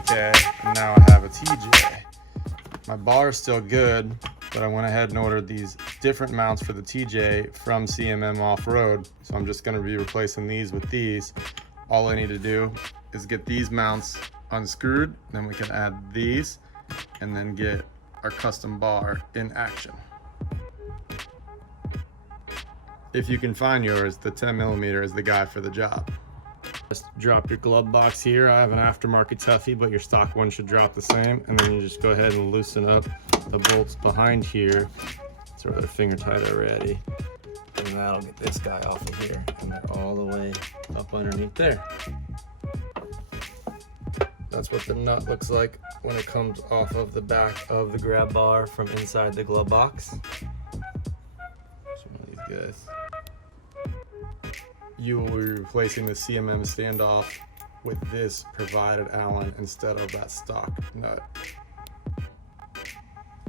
JK, and now I have a TJ. My bar is still good, but I went ahead and ordered these different mounts for the TJ from Cmm Offroad. So I'm just gonna be replacing these with these. All I need to do is get these mounts unscrewed, then we can add these, and then get our custom bar in action. If you can find yours, the 10mm is the guy for the job. Just drop your glove box here. I have an aftermarket Tuffy, but your stock one should drop the same. And then you just go ahead and loosen up the bolts behind here so they're finger tight already. And that'll get this guy off of here. And they're all the way up underneath there. That's what the nut looks like when it comes off of the back of the grab bar from inside the glove box. Some of these guys. You will be replacing the Cmm standoff with this provided Allen instead of that stock nut.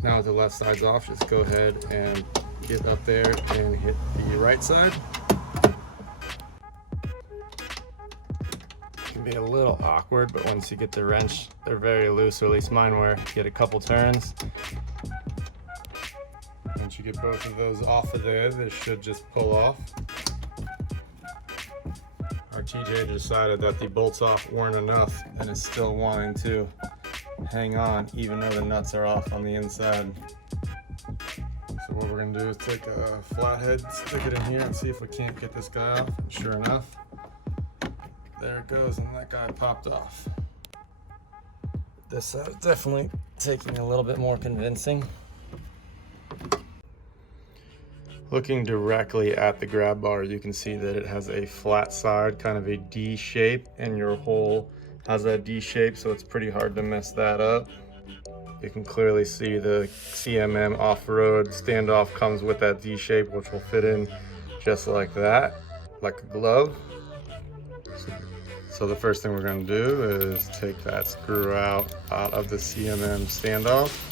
Now with the left side's off, just go ahead and get up there and hit the right side. It can be a little awkward, but once you get the wrench, they're very loose, or at least mine were. Get a couple turns. Once you get both of those off of there, they should just pull off. Our TJ decided that the bolts off weren't enough and is still wanting to hang on even though the nuts are off on the inside. So what we're gonna do is take a flathead, stick it in here and see if we can't get this guy off. And sure enough, there it goes, and that guy popped off. This side is definitely taking a little bit more convincing. Looking directly at the grab bar, you can see that it has a flat side, kind of a D shape, and your hole has that D shape, so it's pretty hard to mess that up. You can clearly see the Cmm Offroad standoff comes with that D shape, which will fit in just like that, like a glove. So the first thing we're going to do is take that screw out of the Cmm standoff.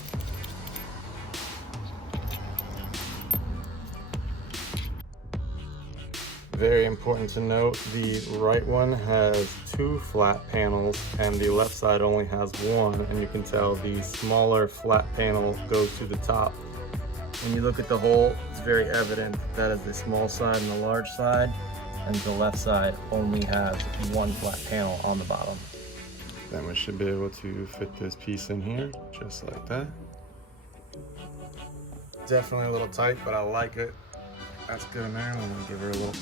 Very important to note, the right one has 2 flat panels and the left side only has 1, and you can tell the smaller flat panel goes to the top. When you look at the hole, it's very evident that is the small side and the large side, and the left side only has 1 flat panel on the bottom. Then we should be able to fit this piece in here, just like that. Definitely a little tight, but I like it. That's good in there. I'm gonna give her a little.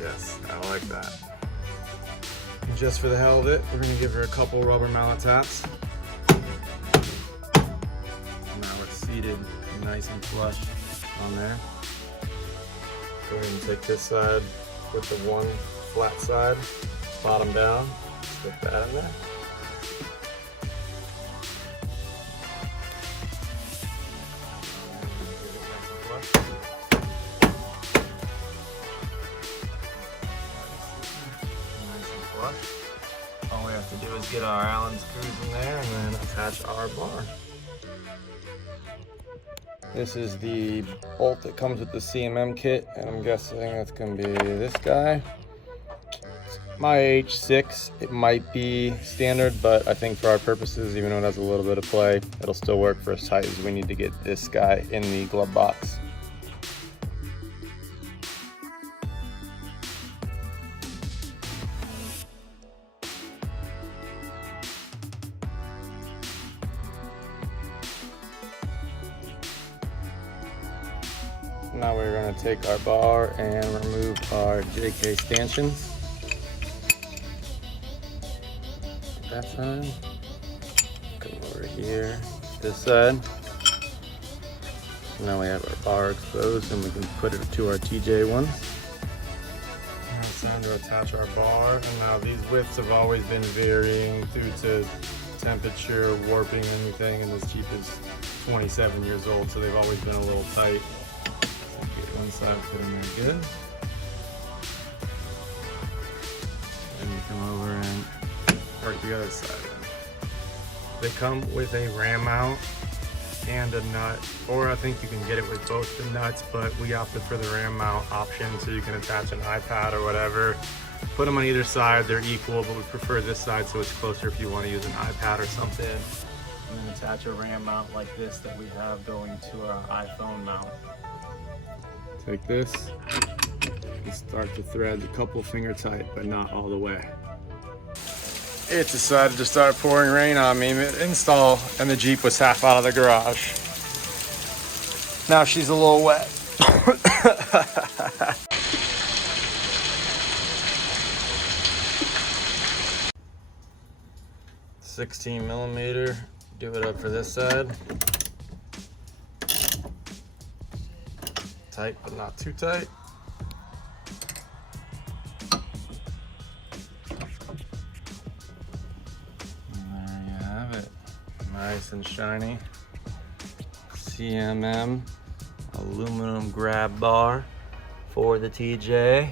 Yes, I like that. And just for the hell of it, we're gonna give her a couple rubber mallet taps. Now it's seated nice and flush on there. Go ahead and take this side with the 1 flat side, bottom down, stick that in there. All we have to do is get our Allen screws in there and then attach our bar. This is the bolt that comes with the Cmm kit, and I'm guessing that's going to be this guy. It's my H6, it might be standard, but I think for our purposes, even though it has a little bit of play, it'll still work for as tight as we need to get this guy in the glove box. Now we're going to take our bar and remove our JK stanchions. That side. Come over here, this side. Now we have our bar exposed and we can put it to our TJ one. Now it's time to attach our bar. And now these widths have always been varying due to temperature, warping, anything, and this Jeep is 27 years old, so they've always been a little tight. One side fit in there good. And you come over and work the other side in. They come with a ram mount and a nut, or I think you can get it with both the nuts, but we opted for the ram mount option so you can attach an iPad or whatever Put them on either side, they're equal, but we prefer this side so it's closer if you want to use an iPad or something. And then attach a RAM mount like this that we have going to our iPhone mount. Take this and start to thread the couple finger tight, but not all the way. It decided to start pouring rain on me mid-install, and the Jeep was half out of the garage. Now she's a little wet. 16 millimeter, do it up for this side. Tight, but not too tight. And there you have it. Nice and shiny. Cmm aluminum grab bar for the TJ.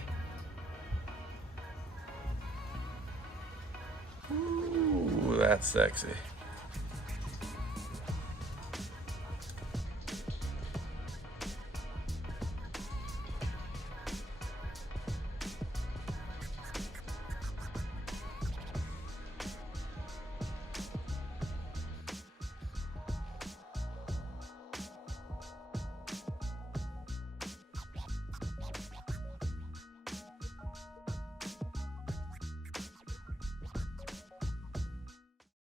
Ooh, that's sexy.